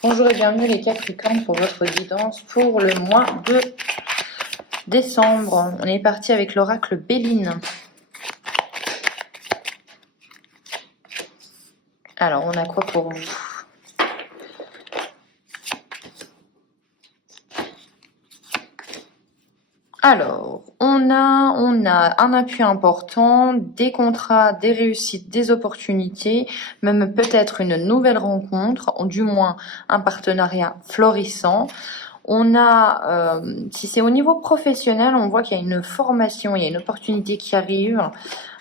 Bonjour et bienvenue les Capricornes pour votre guidance pour le mois de décembre. On est parti avec l'oracle Béline. Alors, on a quoi pour vous? Alors, on a un appui important, des contrats, des réussites, des opportunités, même peut-être une nouvelle rencontre, ou du moins un partenariat florissant. On a, si c'est au niveau professionnel, on voit qu'il y a une formation, il y a une opportunité qui arrive,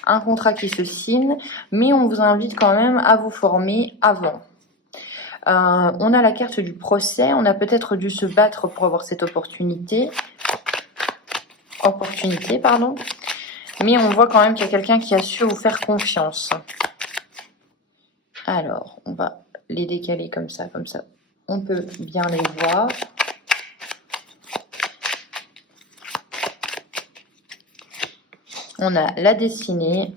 un contrat qui se signe, mais on vous invite quand même à vous former avant. On a la carte du procès, on a peut-être dû se battre pour avoir cette opportunité, mais on voit quand même qu'il y a quelqu'un qui a su vous faire confiance. Alors, on va les décaler comme ça, on peut bien les voir. On a la destinée,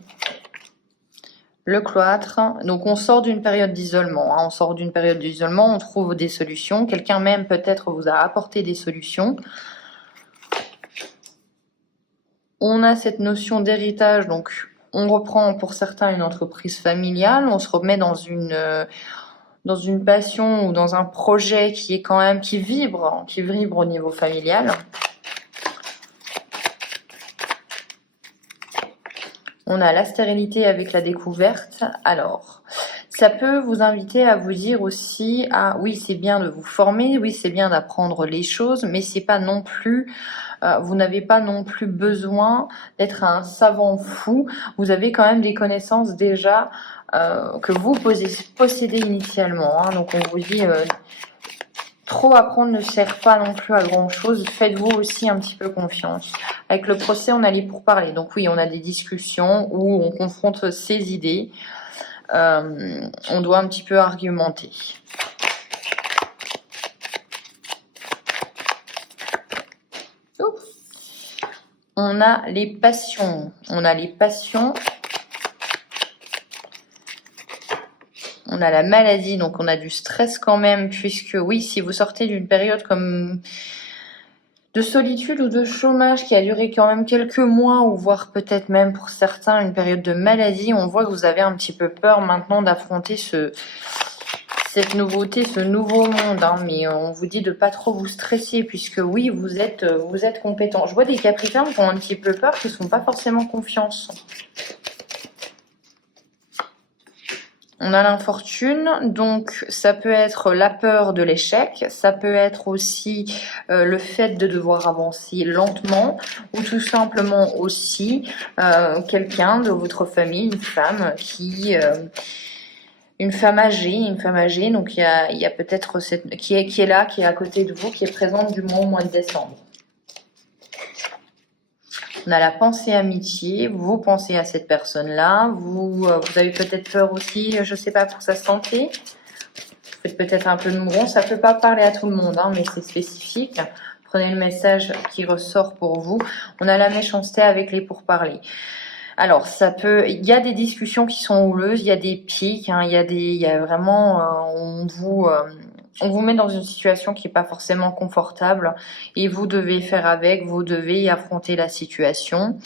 le cloître. Donc on sort d'une période d'isolement. On sort d'une période d'isolement, on trouve des solutions. Quelqu'un même peut-être vous a apporté des solutions. On a cette notion d'héritage, donc on reprend pour certains une entreprise familiale, on se remet dans une passion ou dans un projet qui est quand même, qui vibre au niveau familial. On a la stérilité avec la découverte. Alors, ça peut vous inviter à vous dire aussi, ah oui, c'est bien de vous former, oui, c'est bien d'apprendre les choses, mais c'est pas non plus, vous n'avez pas non plus besoin d'être un savant fou. Vous avez quand même des connaissances déjà que vous possédez initialement. Donc on vous dit, trop apprendre ne sert pas non plus à grand chose. Faites-vous aussi un petit peu confiance. Avec le procès, on a les pourparlers. Donc oui, on a des discussions où on confronte ses idées. On doit un petit peu argumenter. On a les passions. On a la maladie, donc on a du stress quand même, puisque oui, si vous sortez d'une période comme de solitude ou de chômage qui a duré quand même quelques mois, ou voire peut-être même pour certains une période de maladie, on voit que vous avez un petit peu peur maintenant d'affronter cette nouveauté, ce nouveau monde, mais on vous dit de pas trop vous stresser, puisque oui, vous êtes compétent. Je vois des Capricornes qui ont un petit peu peur, qui ne sont pas forcément confiance. On a l'infortune, donc ça peut être la peur de l'échec, ça peut être aussi le fait de devoir avancer lentement, ou tout simplement aussi quelqu'un de votre famille, une femme une femme âgée, donc il y a peut-être qui est là, qui est à côté de vous, qui est présente du mois de décembre. On a la pensée amitié, vous pensez à cette personne-là, vous avez peut-être peur aussi, je sais pas, pour sa santé. Vous faites peut-être un peu de mouron, ça peut pas parler à tout le monde, mais c'est spécifique. Prenez le message qui ressort pour vous. On a la méchanceté avec les pourparlers. Alors, il y a des discussions qui sont houleuses, il y a des pics, il y a vraiment, on vous met dans une situation qui n'est pas forcément confortable et vous devez faire avec, vous devez affronter la situation.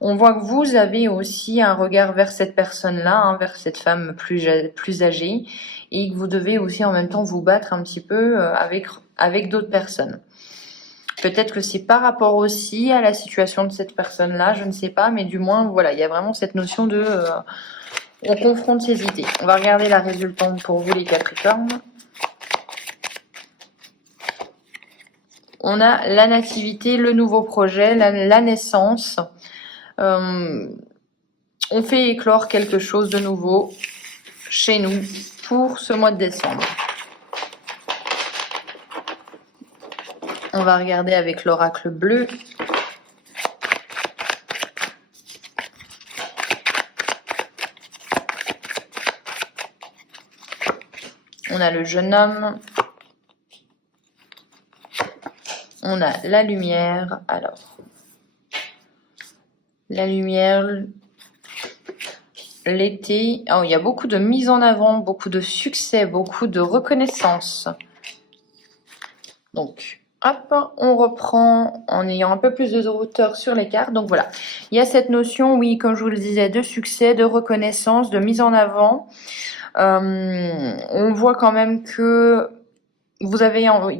On voit que vous avez aussi un regard vers cette personne-là, vers cette femme plus âgée, et que vous devez aussi en même temps vous battre un petit peu avec d'autres personnes. Peut-être que c'est par rapport aussi à la situation de cette personne-là, je ne sais pas, mais du moins, voilà, il y a vraiment cette notion de... on confronte ses idées. On va regarder la résultante pour vous, les Capricornes. On a la nativité, le nouveau projet, la naissance. On fait éclore quelque chose de nouveau chez nous pour ce mois de décembre. On va regarder avec l'oracle bleu. On a le jeune homme. On a la lumière. Alors, la lumière, l'été. Oh, il y a beaucoup de mise en avant, beaucoup de succès, beaucoup de reconnaissance. Donc, hop, on reprend en ayant un peu plus de hauteur sur les cartes. Donc voilà, il y a cette notion, oui, comme je vous le disais, de succès, de reconnaissance, de mise en avant. On voit quand même que il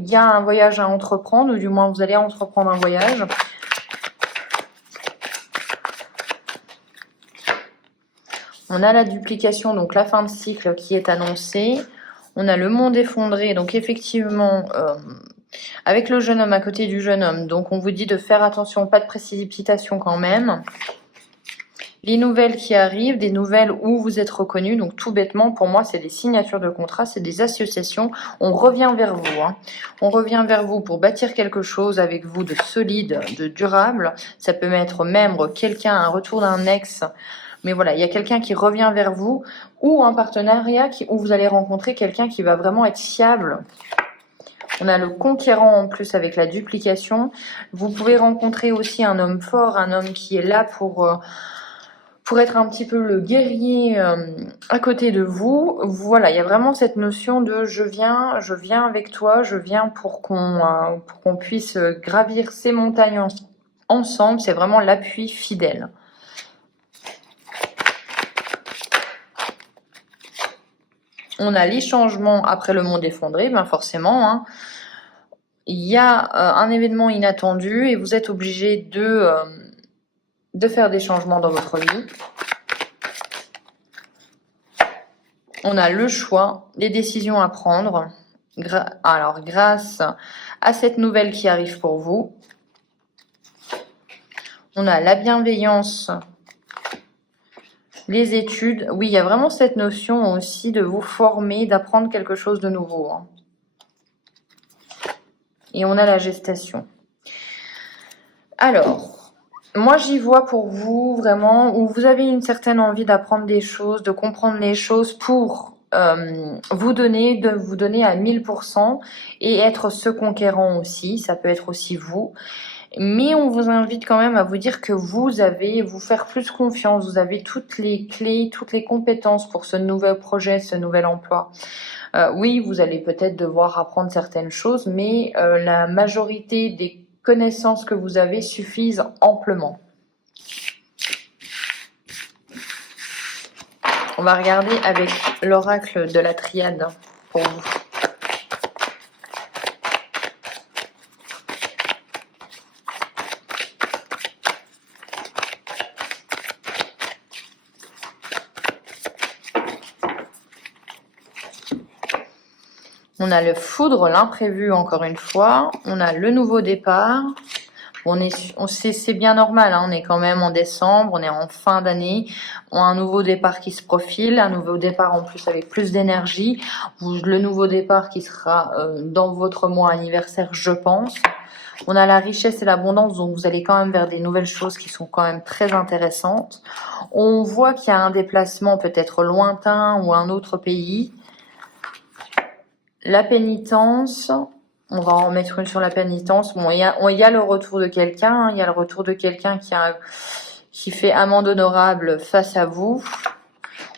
y a un voyage à entreprendre, ou du moins vous allez entreprendre un voyage. On a la duplication, donc la fin de cycle qui est annoncée. On a le monde effondré, donc effectivement, avec le jeune homme à côté du jeune homme. Donc on vous dit de faire attention, pas de précipitation quand même. Les nouvelles qui arrivent, des nouvelles où vous êtes reconnu. Donc tout bêtement, pour moi, c'est des signatures de contrat, c'est des associations. On revient vers vous. On revient vers vous pour bâtir quelque chose avec vous de solide, de durable. Ça peut être même quelqu'un, un retour d'un ex. Mais voilà, il y a quelqu'un qui revient vers vous ou un partenariat où vous allez rencontrer quelqu'un qui va vraiment être fiable. On a le conquérant en plus avec la duplication. Vous pouvez rencontrer aussi un homme fort, un homme qui est là pour être un petit peu le guerrier à côté de vous. Voilà, il y a vraiment cette notion de je viens avec toi, je viens pour qu'on puisse gravir ces montagnes ensemble. C'est vraiment l'appui fidèle. On a les changements après le monde effondré, bien forcément. Il y a un événement inattendu et vous êtes obligé de faire des changements dans votre vie. On a le choix, des décisions à prendre. Alors, grâce à cette nouvelle qui arrive pour vous, on a la bienveillance, les études. Oui, il y a vraiment cette notion aussi de vous former, d'apprendre quelque chose de nouveau. Et on a la gestation. Alors, moi j'y vois pour vous vraiment où vous avez une certaine envie d'apprendre des choses, de comprendre les choses pour vous donner à 1000% et être ce conquérant aussi. Ça peut être aussi vous. Mais on vous invite quand même à vous dire que vous allez vous faire plus confiance. Vous avez toutes les clés, toutes les compétences pour ce nouvel projet, ce nouvel emploi. Oui, vous allez peut-être devoir apprendre certaines choses, mais la majorité des connaissances que vous avez suffisent amplement. On va regarder avec l'oracle de la triade pour vous. On a le foudre, l'imprévu encore une fois. On a le nouveau départ. C'est bien normal, on est quand même en décembre, on est en fin d'année. On a un nouveau départ qui se profile, un nouveau départ en plus avec plus d'énergie. Le nouveau départ qui sera dans votre mois anniversaire, je pense. On a la richesse et l'abondance, donc vous allez quand même vers des nouvelles choses qui sont quand même très intéressantes. On voit qu'il y a un déplacement peut-être lointain ou un autre pays. La pénitence, on va en mettre une sur la pénitence. Bon, il y a le retour de quelqu'un, il y a le retour de quelqu'un qui fait amende honorable face à vous.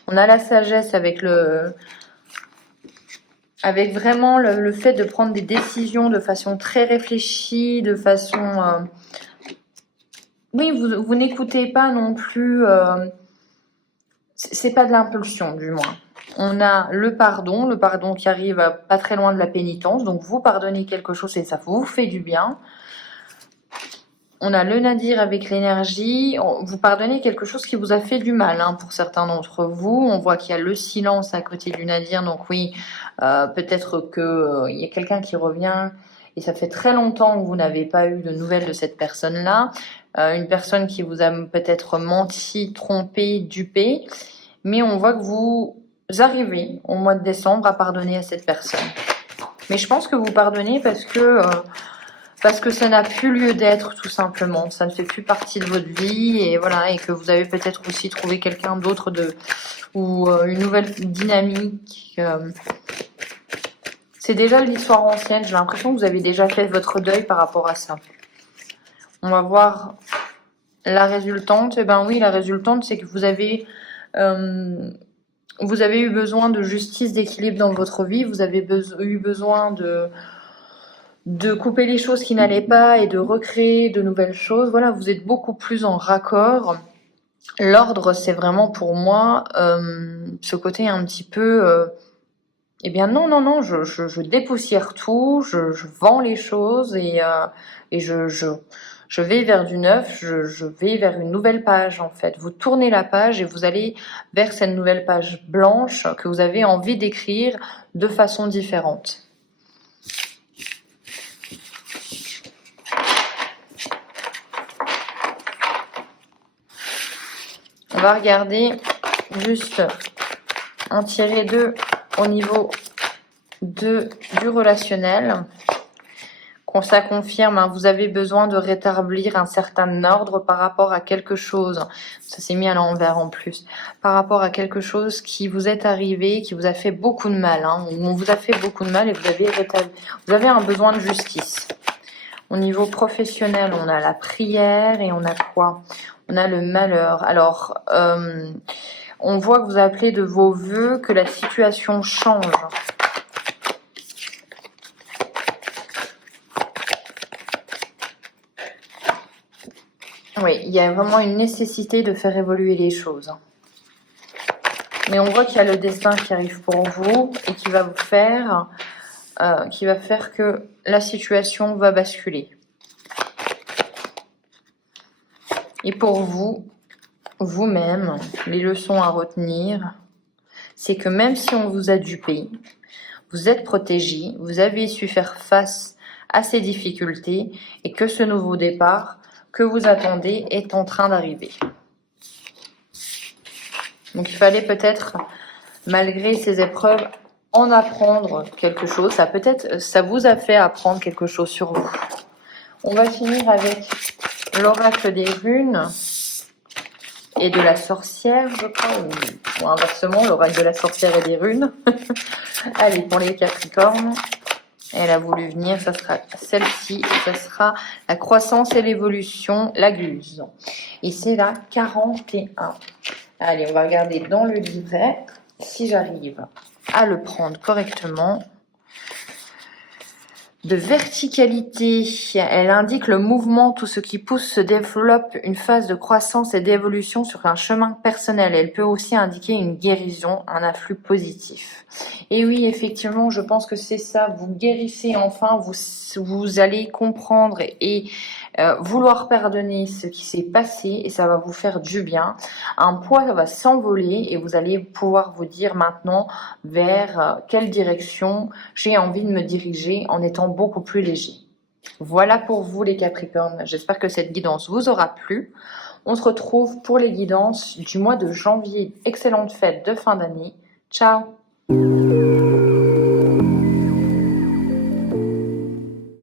On a la sagesse avec vraiment le fait de prendre des décisions de façon très réfléchie, de façon... Oui, vous n'écoutez pas non plus... c'est pas de l'impulsion, du moins. On a le pardon qui arrive pas très loin de la pénitence. Donc, vous pardonnez quelque chose et ça vous fait du bien. On a le nadir avec l'énergie. Vous pardonnez quelque chose qui vous a fait du mal pour certains d'entre vous. On voit qu'il y a le silence à côté du nadir. Donc, oui, peut-être qu'il y a quelqu'un qui revient et ça fait très longtemps que vous n'avez pas eu de nouvelles de cette personne-là. Une personne qui vous a peut-être menti, trompé, dupé. Mais on voit que vous arrivez au mois de décembre à pardonner à cette personne. Mais je pense que vous pardonnez parce que ça n'a plus lieu d'être, tout simplement. Ça ne fait plus partie de votre vie et voilà, et que vous avez peut-être aussi trouvé quelqu'un d'autre ou une nouvelle dynamique. C'est déjà l'histoire ancienne. J'ai l'impression que vous avez déjà fait votre deuil par rapport à ça. On va voir la résultante. Eh ben oui, la résultante, c'est que vous avez Vous avez eu besoin de justice, d'équilibre dans votre vie. Vous avez eu besoin de couper les choses qui n'allaient pas et de recréer de nouvelles choses. Voilà, vous êtes beaucoup plus en raccord. L'ordre, c'est vraiment pour moi ce côté un petit peu... eh bien non, je dépoussière tout, je vends les choses et je vais vers du neuf, je vais vers une nouvelle page en fait. Vous tournez la page et vous allez vers cette nouvelle page blanche que vous avez envie d'écrire de façon différente. On va regarder juste un tiré 2 au niveau du relationnel. Ça confirme, hein, vous avez besoin de rétablir un certain ordre par rapport à quelque chose. Ça s'est mis à l'envers en plus. Par rapport à quelque chose qui vous est arrivé, qui vous a fait beaucoup de mal. Hein, on vous a fait beaucoup de mal et vous avez un besoin de justice. Au niveau professionnel, on a la prière et on a quoi? On a le malheur. Alors, on voit que vous appelez de vos vœux que la situation change. Oui, il y a vraiment une nécessité de faire évoluer les choses. Mais on voit qu'il y a le destin qui arrive pour vous et qui va faire que la situation va basculer. Et pour vous, vous-même, les leçons à retenir, c'est que même si on vous a dupé, vous êtes protégé, vous avez su faire face à ces difficultés et que ce nouveau départ que vous attendez est en train d'arriver. Donc il fallait peut-être, malgré ces épreuves, en apprendre quelque chose. Ça vous a fait apprendre quelque chose sur vous. On va finir avec l'oracle des runes et de la sorcière, je crois, ou inversement, l'oracle de la sorcière et des runes. Allez, pour les Capricornes. Elle a voulu venir, ça sera celle-ci, ça sera la croissance et l'évolution, la guse. Et c'est la 41. Allez, on va regarder dans le livret si j'arrive à le prendre correctement. De verticalité, elle indique le mouvement, tout ce qui pousse se développe, une phase de croissance et d'évolution sur un chemin personnel. Elle peut aussi indiquer une guérison, un afflux positif. Et oui, effectivement, je pense que c'est ça, vous guérissez enfin, vous allez comprendre et vouloir pardonner ce qui s'est passé et ça va vous faire du bien. Un poids va s'envoler et vous allez pouvoir vous dire maintenant vers quelle direction j'ai envie de me diriger en étant beaucoup plus léger. Voilà pour vous les Capricornes. J'espère que cette guidance vous aura plu. On se retrouve pour les guidances du mois de janvier. Excellente fête de fin d'année. Ciao!